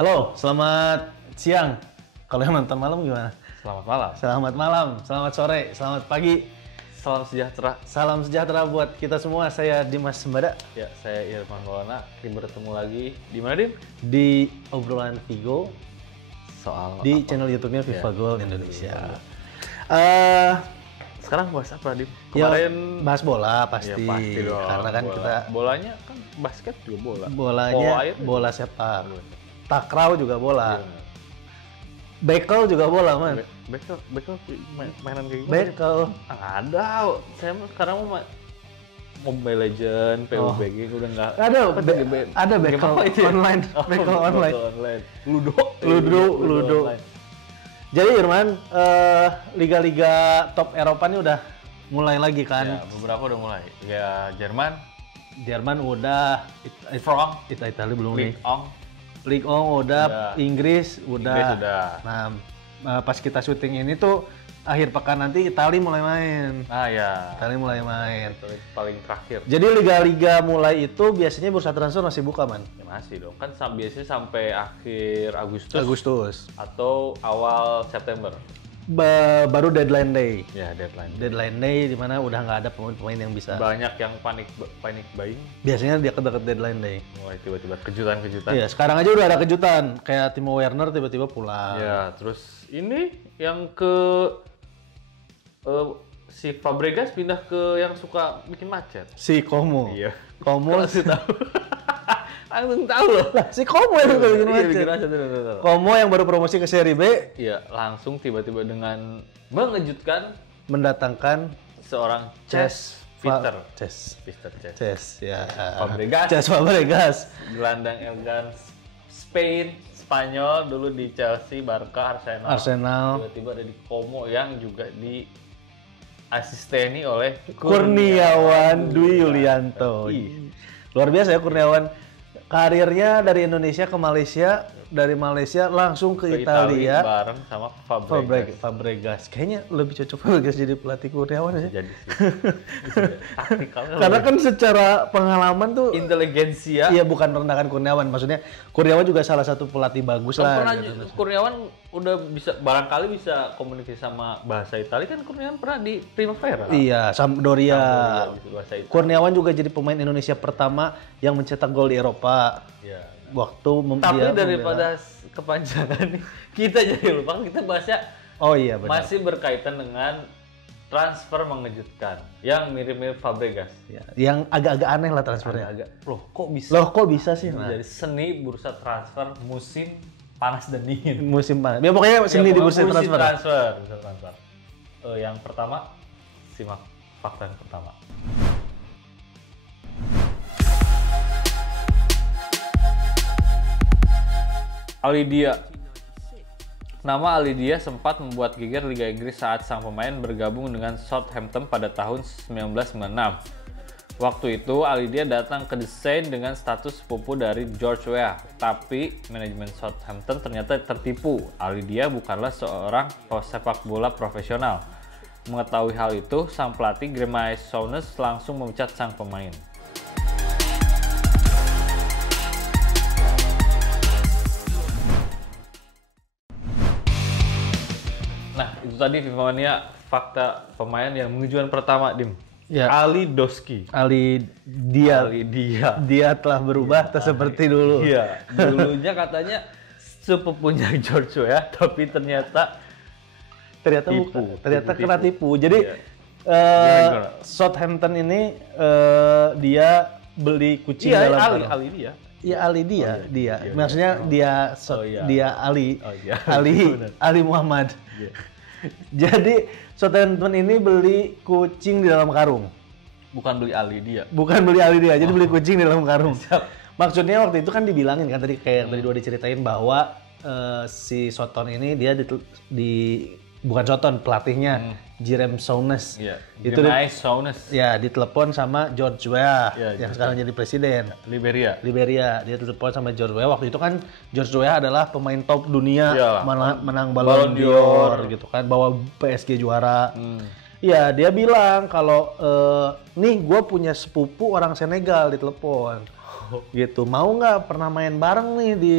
Halo, selamat siang. Kalau yang nonton malam gimana? Selamat malam. Selamat malam, selamat sore, selamat pagi. Salam sejahtera. Salam sejahtera buat kita semua. Saya Dimas Sembada. Ya, saya Irfan Maulana. Kita bertemu lagi di mana, Dim? Di obrolan Vigo Soal di apa? channel YouTube-nya Ya. FIFA Gold Indonesia. Sekarang bahas apa, Dim? Ya, Kemarin bahas bola pasti. ya, pasti dong. Karena kan kita bolanya kan basket juga bola. bolanya Polo air bola juga. sepak. Bola. Takraw juga bola. Iya. Bekel juga bola, man. Bekel mainan kayak gimana? Bekel. Ada. Saya sekarang mau Mobile Legend, PUBG udah nggak. Ada bekel Game apa itu ya? online. Oh, Bekel online. online. Ludo. Ludo. Online. Jadi Irman, liga-liga top Eropa ini udah mulai lagi kan? Ya, beberapa udah mulai. Ya, Jerman, Jerman udah, France, Italia belum nih. Ligue 1, Ligue 1 udah, Inggris Inggris udah. Nah, pas kita syuting ini tuh akhir pekan nanti Italia mulai main. Ah ya. Italia mulai main. Itu paling terakhir. Jadi liga-liga mulai itu biasanya bursa transfer masih buka, man. Ya masih dong. Kan biasanya sampai akhir Agustus Agustus. atau awal September. Baru deadline day. Ya, deadline. Deadline day di mana udah nggak ada pemain-pemain yang bisa. Banyak yang panik buying, Biasanya dia deket deadline day. mulai tiba-tiba kejutan-kejutan. Iya, sekarang aja udah ada kejutan. Kayak Timo Werner tiba-tiba pulang. Ya, terus ini yang ke si Fabregas pindah ke yang suka bikin macet. Si Como. Iya. Como Langsung tahu. Langsung tahu loh. lah, si Como yang bikin Iya, macet. bikin macet, betul. Como yang baru promosi ke Serie B Iya, langsung tiba-tiba dengan mengejutkan mendatangkan seorang Chess Peter. Chess. Peter Chess. Chess ya. Fabregas. Chess Fabregas. Gelandang elegan Spain, Spanyol, dulu di Chelsea, Barca, Arsenal. Tiba-tiba ada di Como yang juga di asisteni oleh Kurniawan Dwi Yulianto. Ih. Luar biasa ya Kurniawan. Karirnya dari Indonesia ke Malaysia, dari Malaysia langsung ke Italia. bareng sama Fabregas. Fabregas. Kayaknya lebih cocok Fabregas jadi pelatih Kurniawan ya. Jadi sih. Taktikalnya Karena kan secara pengalaman tuh inteligensia. iya bukan merendahkan Kurniawan, maksudnya Kurniawan juga salah satu pelatih bagus lah. Pernah Gitu. Kurniawan udah bisa barangkali bisa komunikasi sama bahasa Italia kan Kurniawan pernah di Primavera. Iya, Sampdoria. Bahasa Italia. Kurniawan juga jadi pemain Indonesia pertama yang mencetak gol di Eropa. Ya. Waktu Tapi dia daripada kepanjangan nih, kita jadi lupa kita bahasnya oh iya benar. masih berkaitan dengan transfer mengejutkan yang mirip-mirip Fabregas. Ya, yang agak-agak aneh lah transfernya. Agak loh kok bisa Loh kok bisa sih? Nah, jadi seni bursa transfer musim panas dan dingin. musim panas. Ya pokoknya seni di bursa transfer. Bursa transfer. Yang pertama, simak fakta yang pertama. Alidia. Nama Alidia sempat membuat geger Liga Inggris saat sang pemain bergabung dengan Southampton pada tahun 1996. Waktu itu, Alidia datang ke The Saints dengan status sepupu dari George Weah, tapi manajemen Southampton ternyata tertipu. Alidia bukanlah seorang pesepak bola profesional. Mengetahui hal itu, sang pelatih Graham Souness langsung memecat sang pemain. Nah, itu tadi FIFA Mania fakta pemain yang mengejutkan pertama, Dim. Ya. Ali Doski. Ali dia dia telah berubah tak seperti dulu. Iya, dulunya katanya sepupunya George ya, tapi ternyata Ternyata tipu. bukan. Ternyata Tipu. kena tipu. Jadi Gimana? Southampton ini dia beli kucing iya, dalam Ali, karung. Ali dia. Iya Ali dia, dia. Maksudnya iya. dia Ali, Oh, iya. Ali, Benar. Ali Muhammad. Iya. Jadi Southampton ini beli kucing di dalam karung. Bukan beli Ali dia. Bukan beli Ali dia, jadi beli kucing di dalam karung. Maksudnya waktu itu kan dibilangin kan tadi kayak tadi dua diceritain bahwa si Soton ini dia bukan Soton pelatihnya Jerem Souness. Iya. Itu Graham Souness. ya ditelepon sama George Weah Iya, yang sekarang jadi presiden. Liberia. Dia telepon sama George Weah. Waktu itu kan George Weah adalah pemain top dunia, Iyalah. menang Ballon Ballon d'Or. d'Or gitu kan, bawa PSG juara. Iya, dia bilang kalau nih gue punya sepupu orang Senegal ditelepon. Gitu. Mau nggak pernah main bareng nih di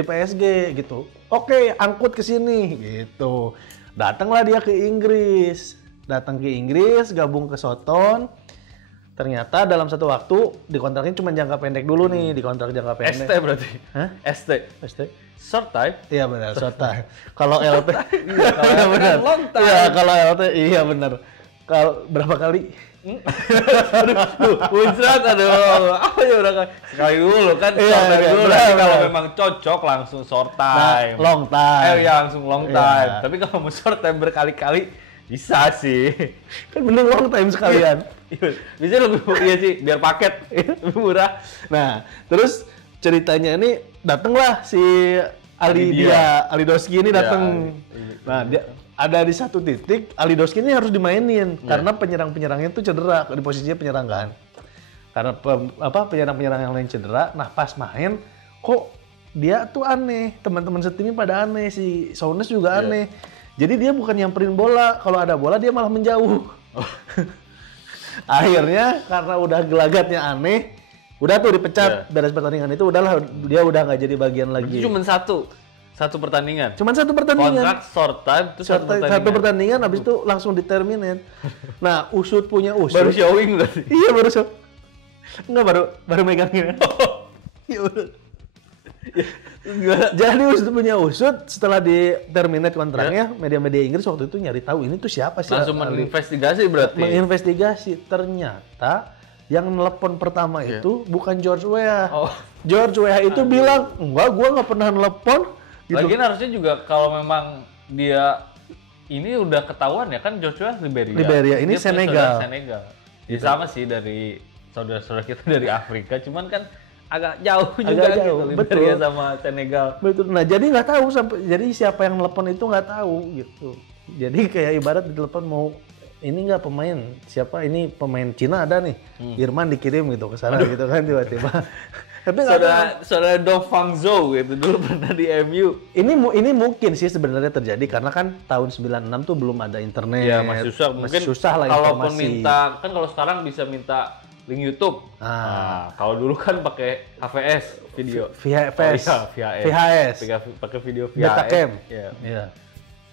PSG gitu. Oke, angkut ke sini gitu. Datanglah dia ke Inggris. Datang ke Inggris, gabung ke Soton. Ternyata dalam satu waktu dikontraknya cuma jangka pendek dulu nih, dikontrak jangka pendek. ST berarti. Hah? ST. Short time? Iya benar, short time. Kalau LT Iya benar. Long time. Iya, kalau LT iya benar. Kalau berapa kali? Muncrat apa ya udah sekali dulu kan short time dulu. Tapi kalau memang cocok langsung short time. Long time. Ya langsung long time. Tapi kalau mau short time berkali-kali bisa sih. Kan mending long time sekalian. Bisa lebih iya sih, biar paket lebih murah. Nah, terus ceritanya ini datanglah si Alidowski ini datang. Nah, dia ada di satu titik Alidowski ini harus dimainin karena penyerang-penyerangnya tuh cedera di posisinya penyerang kan. Karena penyerang-penyerang yang lain cedera. Nah, pas main kok dia tuh aneh. Teman-teman setimnya pada aneh, si Souness juga aneh. Jadi dia bukan nyamperin bola, kalau ada bola dia malah menjauh. Akhirnya karena udah gelagatnya aneh, udah tuh dipecat beres pertandingan itu, udahlah dia udah nggak jadi bagian lagi. Itu cuma satu pertandingan. Cuman satu pertandingan. Kontrak short time itu satu pertandingan habis itu langsung diterminate. Nah, Usut punya Usut. Baru showing berarti. Iya, baru show. Enggak baru megangin. Iya udah. Jadi Usut punya Usut setelah di terminate kontraknya, media-media Inggris waktu itu nyari tahu ini tuh siapa sih. Langsung menginvestigasi berarti. Menginvestigasi, ternyata yang nelpon pertama itu bukan George Weah. George Weah itu bilang, enggak, gua nggak pernah nelpon. Gitu. Lagian harusnya juga kalau memang dia ini udah ketahuan ya kan George Weah Liberia ini dia Senegal. Ya sama sih dari saudara-saudara kita dari Afrika, cuman kan agak jauh juga gitu Liberia sama Senegal. Betul. Nah, jadi nggak tahu jadi siapa yang nelpon itu nggak tahu gitu. Jadi kayak ibarat ditelepon mau ini nggak pemain siapa, ini pemain Cina ada nih, Irman dikirim gitu ke sana gitu kan tiba-tiba. Tapi saudara Dong Fang Zhou gitu dulu pernah di MU. Ini mungkin sih sebenarnya terjadi karena kan tahun 96 tuh belum ada internet. Ya masih susah. Mungkin susah lah kalaupun informasi. minta kan kalau sekarang bisa minta link YouTube. Nah, kalau dulu kan pakai HVS video. VHS. Pakai video VHS. Betacam. Iya.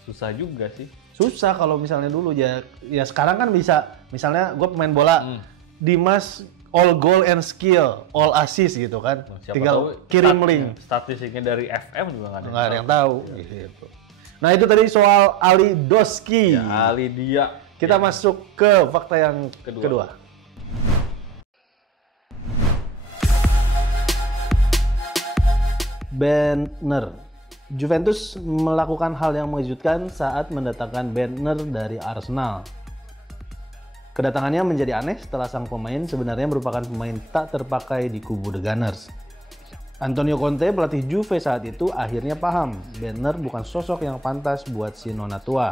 Susah juga sih. Susah kalau misalnya dulu ya sekarang kan bisa misalnya gue pemain bola Dimas all goal and skill, all assist gitu kan. Tinggal kirim link. Statistiknya dari FM juga nggak ada yang tahu. Gitu. Nah itu tadi soal Alidowski. Ya, Alidia. Kita masuk ke fakta yang kedua. Bentner. Juventus melakukan hal yang mengejutkan saat mendatangkan Bentner dari Arsenal. Kedatangannya menjadi aneh setelah sang pemain sebenarnya merupakan pemain tak terpakai di kubu The Gunners. Antonio Conte, pelatih Juve saat itu, akhirnya paham Bentner bukan sosok yang pantas buat si nona tua.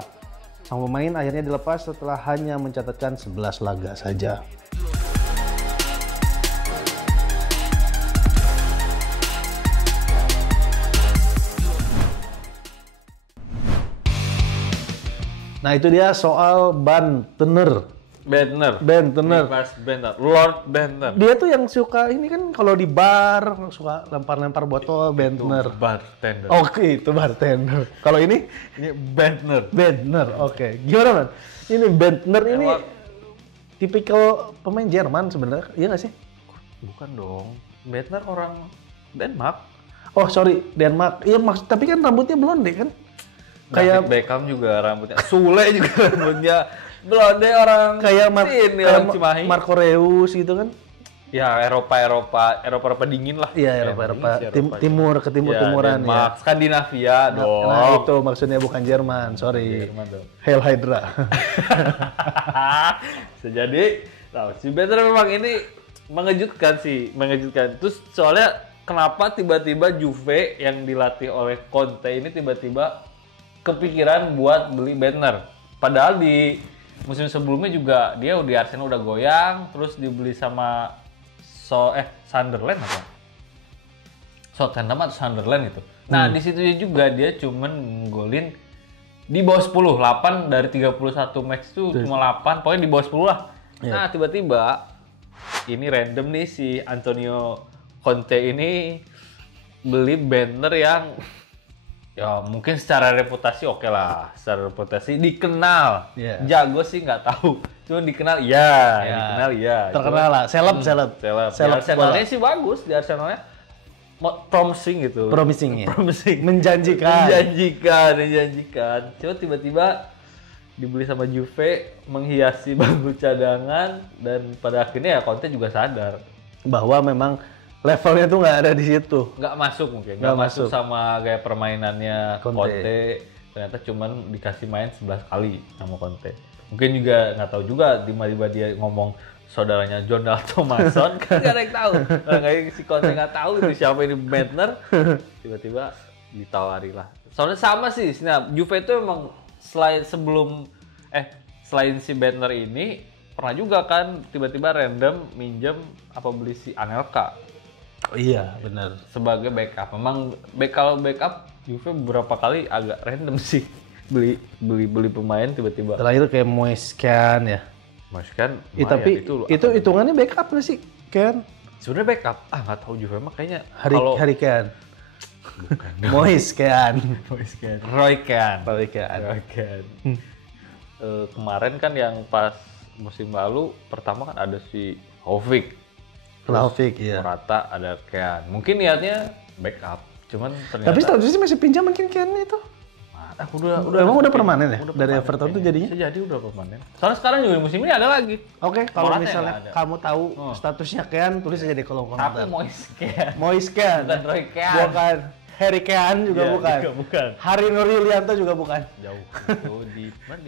Sang pemain akhirnya dilepas setelah hanya mencatatkan 11 laga saja. Nah itu dia soal Bentner. Lord Bentner. Dia tuh yang suka ini kan kalau di bar suka lempar-lempar botol Bentner. Itu bartender. Oke, itu bartender. Kalau ini Bentner. Oke. Gimana, Man? Ini Bentner ini tipikal pemain Jerman sebenarnya. Iya nggak sih? Bukan dong. Bentner orang Denmark. Oh, sorry, Denmark. Iya, tapi kan rambutnya blonde kan? Kayak Beckham juga rambutnya. Sule juga rambutnya blonde, orang kayak sini, orang Cimahi. Marco Reus gitu kan? Ya Eropa dingin lah. Iya, Eropa. Timuran ya. Skandinavia dong. Nah, itu maksudnya bukan Jerman, sorry. Jerman dong. Hail Hydra. Jadi, si Bentner memang ini mengejutkan. Terus soalnya kenapa tiba-tiba Juve yang dilatih oleh Conte ini tiba-tiba kepikiran buat beli Bentner. Padahal di musim sebelumnya juga dia di Arsenal udah goyang, terus dibeli sama Sunderland apa? Southampton atau Sunderland itu. Nah, di situ juga dia cuman golin di bawah 10, 8 dari 31 match itu cuma 8, pokoknya di bawah 10 lah. Nah, tiba-tiba ini random nih si Antonio Conte ini beli banner yang ya mungkin secara reputasi oke lah, secara reputasi dikenal, jago sih nggak tahu, cuma dikenal dikenal terkenal lah, seleb. Di Arsenalnya sih bagus, di Arsenalnya promising gitu, promising, menjanjikan. Cuma tiba-tiba dibeli sama Juve menghiasi bangku cadangan, dan pada akhirnya ya Conte juga sadar bahwa memang levelnya tuh nggak ada di situ. Nggak masuk mungkin. Nggak masuk sama gaya permainannya Conte. Ternyata cuman dikasih main 11 kali sama Conte. Mungkin juga nggak tahu juga tiba-tiba dia ngomong saudaranya John Dalton Mason. Kan nggak ada yang tahu. Nggak, si Conte nggak tahu itu siapa ini Bentner. Tiba-tiba ditawari lah. Soalnya sama sih. Nah, Juve itu emang selain si Bentner ini pernah juga kan tiba-tiba random minjem apa beli si Anelka. Oh iya, benar. Sebagai backup. Memang kalau backup Juve beberapa kali agak random sih beli pemain tiba-tiba. Terakhir kayak Moiskan ya. Moiskan. Tapi itu hitungannya backup nggak sih, Ken? Sebenarnya backup. Nggak tahu Juve mah kayaknya. Harry Kane. Bukan. Moiskan. Roy Keane. Kemarin kan yang pas musim lalu pertama kan ada si Hovik. Iya. Morata, ada Kean. Mungkin niatnya backup, cuman ternyata. Tapi statusnya masih pinjam mungkin Kean itu. Emang udah permanen ya? Dari Everton tuh jadinya? Bisa jadi udah permanen. Soalnya sekarang juga musim ini ada lagi. Oke, kalau misalnya kamu tahu statusnya Kean, tulis aja di kolom komentar. Tapi Moise Kean. Bukan Roy Kean. Bukan. Harry Kean juga bukan. Bukan. Hari Nur Yulianto juga bukan. Jauh. Itu di mana?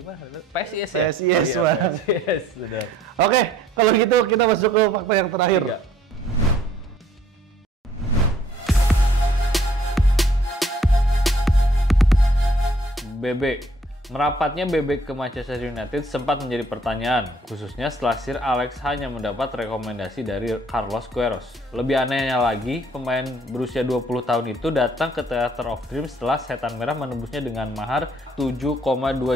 PSIS ya? PSIS, Bang. PSIS, benar. Oke, kalau gitu kita masuk ke fakta yang terakhir. BB. Merapatnya BB ke Manchester United sempat menjadi pertanyaan, khususnya setelah Sir Alex hanya mendapat rekomendasi dari Carlos Queiroz. Lebih anehnya lagi, pemain berusia 20 tahun itu datang ke Theatre of Dreams setelah Setan Merah menembusnya dengan mahar 7,2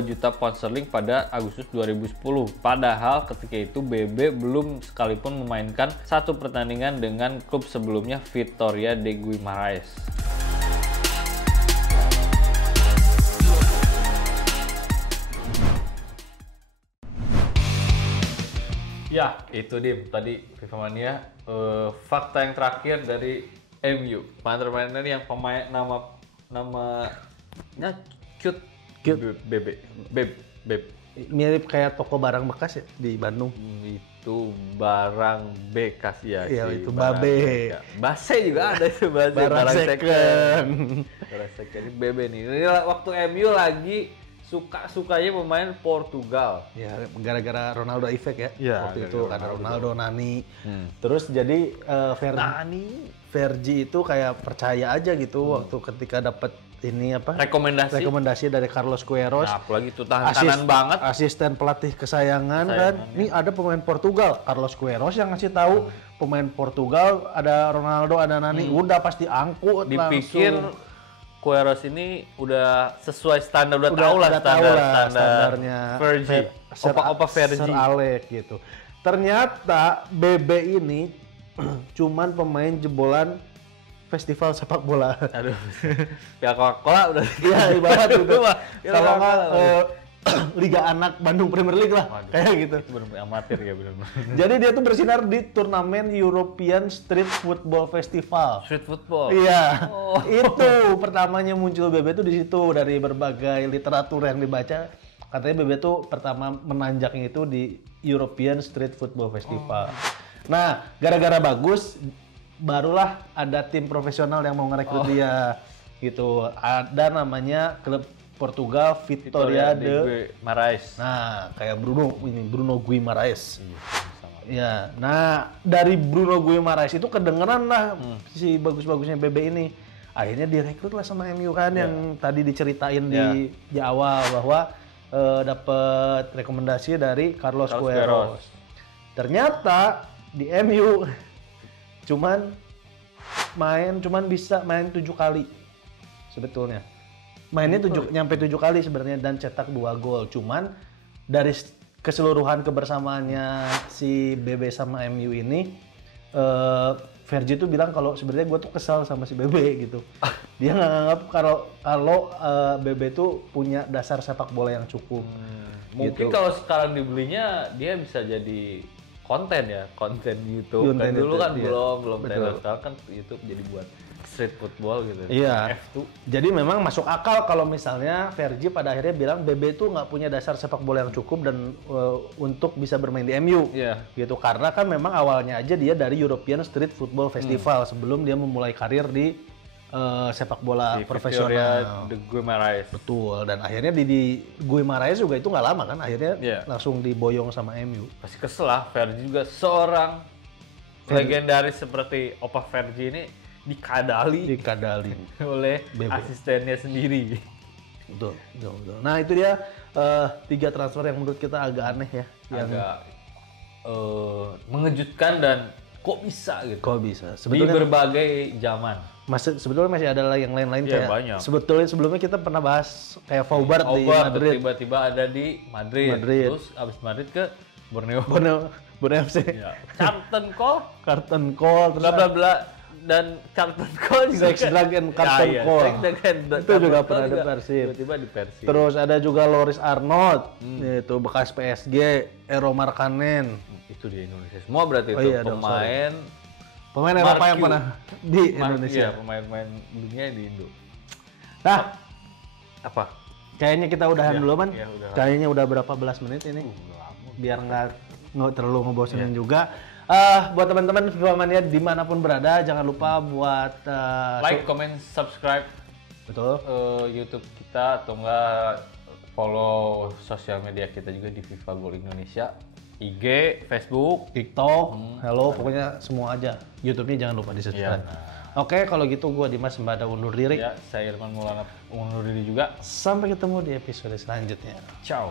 juta pound sterling pada Agustus 2010. Padahal ketika itu BB belum sekalipun memainkan satu pertandingan dengan klub sebelumnya, Vitória de Guimarães. Ya, itu Dim. Tadi FIFA Mania, fakta yang terakhir dari MU. Pemain yang namanya cute. Beb. Mirip kayak toko barang bekas ya di Bandung. Itu barang bekas ya. Iya, itu Babe. Base juga ada itu Base. Barang second. Barang second. Ini Bebe nih. Ini waktu MU lagi sukanya pemain Portugal. Ya, gara-gara Ronaldo effect ya. Waktu itu karena Ronaldo, Nani. Terus jadi Fergie itu kayak percaya aja gitu waktu ketika dapat ini apa? Rekomendasi dari Carlos Queiroz. Nah, apalagi itu tahan banget. Asisten pelatih kesayangan kan. Ini ada pemain Portugal, Carlos Queiroz yang ngasih tahu pemain Portugal ada Ronaldo, ada Nani. Udah pasti angkut dipikir langsung. Queiroz ini udah sesuai standar, udah tahu lah standarnya Fergie. Opa Fergie. Sir Alex gitu. Ternyata BB ini cuman pemain jebolan festival sepak bola. Aduh. Pihak Coca-Cola udah. Iya, ibarat itu. Kalau nggak Liga Anak Bandung Premier League lah. Waduh, kayak gitu. Itu benar-benar amatir ya benar-benar. Jadi dia tuh bersinar di turnamen European Street Football Festival. Street football. Iya. Itu pertamanya muncul BB tuh di situ dari berbagai literatur yang dibaca. Katanya BB tuh pertama menanjaknya itu di European Street Football Festival. Nah, gara-gara bagus barulah ada tim profesional yang mau ngerekrut dia gitu. Ada namanya klub Portugal, Vitória de Guimarães. Nah, kayak Bruno Guimarães. Ya, nah dari Bruno Guimarães itu kedengeran lah si bagus-bagusnya BB ini. Akhirnya direkrut lah sama MU kan yang tadi diceritain di awal bahwa dapat rekomendasi dari Carlos Queiroz. Ternyata di MU cuman bisa main 7 kali sebetulnya. Mainnya nyampe 7 kali sebenarnya dan cetak 2 gol. Cuman dari keseluruhan kebersamaannya si BB sama MU ini Vergi tuh bilang kalau sebenarnya gue tuh kesal sama si Bebe gitu. Dia nggak nganggap kalau Bebe tuh punya dasar sepak bola yang cukup. Mungkin gitu. kalau sekarang dibelinya dia bisa jadi konten ya, konten YouTube. Konten Kan dulu YouTube, kan iya. belum tenar. Sekarang kan YouTube jadi buat street football gitu. Iya. F2. Jadi memang masuk akal kalau misalnya Vergi pada akhirnya bilang Bebe tuh nggak punya dasar sepak bola yang cukup dan untuk bisa bermain di MU. Iya. Gitu. Karena kan memang awalnya aja dia dari European Street Football Festival sebelum dia memulai karir di sepak bola Di profesional. Victoria de Guimarães. Betul. Dan akhirnya di Guimarães juga itu nggak lama kan. Akhirnya Iya. langsung diboyong sama MU. Pasti kesel lah, Vergi juga seorang legendaris seperti Opa Vergi ini Dikadali. oleh Bebe. asistennya sendiri. Betul. Nah itu dia 3 transfer yang menurut kita agak aneh ya. Agak mengejutkan dan kok bisa gitu. Kok bisa? Di Sebetulnya berbagai zaman. sebetulnya masih ada yang lain-lain Iya, kayak banyak. sebetulnya sebelumnya kita pernah bahas kayak Faubert di Obar Madrid. tiba-tiba ada di Madrid. Terus abis Madrid ke Borneo. Borneo FC. Ya. Carlton Cole, Carlton Cole terus bla bla bla, dan Carlton Cole juga Sex Dragon Carlton Cole. Itu juga pernah ada Persib. Tiba-tiba di Persib. Terus ada juga Loris Arnold, itu bekas PSG, Eero Markkanen. Itu di Indonesia semua berarti Oh itu iya dong, Pemain Mark Eropa yang Q. pernah di Iya, Indonesia. pemain-pemain dunia di Indo. Nah, Apa? kayaknya kita udahan dulu man. iya, udahan. Kayaknya udah berapa belas menit ini. Lama. Biar nggak terlalu ngebosenin juga. Buat teman-teman FIFA Mania dimanapun berada, jangan lupa buat Like, comment, subscribe betul. YouTube kita atau enggak follow sosial media kita juga di FIFA Goal Indonesia, IG, Facebook. TikTok, hello, pokoknya semua aja. YouTube-nya jangan lupa di-subscribe. Iya, Oke, kalau gitu gua Dimas Sembada undur diri. Ya, saya Irman Maulana undur diri juga. Sampai ketemu di episode selanjutnya. Ciao.